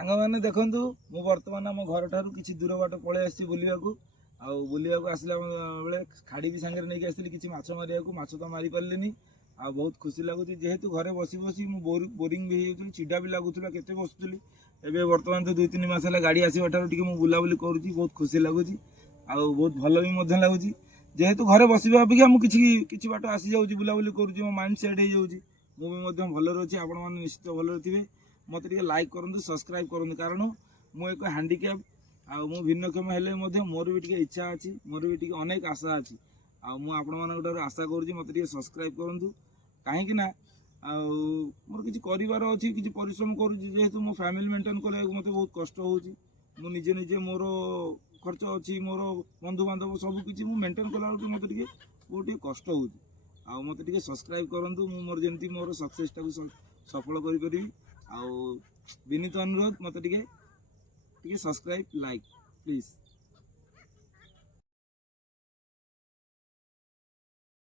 ସାଙ୍ଗମାନେ ଦେଖନ୍ତୁ ମୁଁ ବର୍ତ୍ତମାନ ଆମ ଘର ଠାରୁ କିଛି ଦୂର ବାଟ ପଳେଇ ଆସିଛି ବୁଲିବାକୁ। ଆଉ ବୁଲିବାକୁ ଆସିଲା ବେଳେ ଖାଡ଼ି ବି ସାଙ୍ଗରେ ନେଇକି ଆସିଥିଲି କିଛି ମାଛ ମାରିବାକୁ। ମାଛ ତ ମାରି ପାରିଲିନି। ଆଉ ବହୁତ ଖୁସି ଲାଗୁଛି ଯେହେତୁ ଘରେ ବସି ବସି ମୁଁ ବୋରିଂ ବି ହେଇଯାଉଥିଲି, ଚିଡ଼ା ବି ଲାଗୁଥିଲା, କେତେ ବସୁଥିଲି। ଏବେ ବର୍ତ୍ତମାନ ତ 2-3 ମାସ ହେଲା ଗାଡ଼ି ଆସିବା ଠାରୁ ଟିକେ ମୁଁ ବୁଲାବୁଲି କରୁଛି, ବହୁତ ଖୁସି ଲାଗୁଛି ଆଉ ବହୁତ ଭଲ ବି ମଧ୍ୟ ଲାଗୁଛି। ଯେହେତୁ ଘରେ ବସିବା ଅପେକ୍ଷା ମୁଁ କିଛି ବାଟ ଆସିଯାଉଛି, ବୁଲାବୁଲି କରୁଛି, ମୋ ମାଇଣ୍ଡ ସେଟ୍ ହେଇଯାଉଛି। ମୁଁ ବି ମଧ୍ୟ ଭଲରେ ଅଛି, ଆପଣମାନେ ନିଶ୍ଚିତ ଭଲରେ ଥିବେ। ମୋତେ ଟିକେ ଲାଇକ୍ କରନ୍ତୁ, ସବସ୍କ୍ରାଇବ୍ କରନ୍ତୁ, କାରଣ ମୁଁ ଏକ ହ୍ୟାଣ୍ଡିକ୍ୟାପ୍ ଆଉ ମୁଁ ଭିନ୍ନକ୍ଷମ ହେଲେ ମଧ୍ୟ ମୋର ବି ଟିକେ ଇଚ୍ଛା ଅଛି, ମୋର ବି ଟିକେ ଅନେକ ଆଶା ଅଛି। ଆଉ ମୁଁ ଆପଣମାନଙ୍କ ଠାରୁ ଆଶା କରୁଛି ମୋତେ ଟିକେ ସବସ୍କ୍ରାଇବ୍ କରନ୍ତୁ, କାହିଁକି ନା ଆଉ ମୋର କିଛି କରିବାର ଅଛି, କିଛି ପରିଶ୍ରମ କରୁଛି। ଯେହେତୁ ମୋ ଫ୍ୟାମିଲି ମେଣ୍ଟେନ୍ କରିବାକୁ ମୋତେ ବହୁତ କଷ୍ଟ ହେଉଛି। ମୁଁ ନିଜେ ମୋର ଖର୍ଚ୍ଚ ଅଛି, ମୋର ବନ୍ଧୁବାନ୍ଧବ ସବୁକିଛି ମୁଁ ମେଣ୍ଟେନ୍ କଲାବେଳକୁ ମୋତେ ଟିକେ ବହୁତ କଷ୍ଟ ହେଉଛି। ଆଉ ମୋତେ ଟିକେ ସବସ୍କ୍ରାଇବ୍ କରନ୍ତୁ, ମୁଁ ମୋର ଯେମିତି ମୋର ସକ୍ସେସଟାକୁ ସଫଳ କରିପାରିବି। ଆଉ ବିନୀତ ଅନୁରୋଧ, ମୋତେ ଟିକେ ସବସ୍କ୍ରାଇବ୍, ଲାଇକ୍ ପ୍ଲିଜ୍।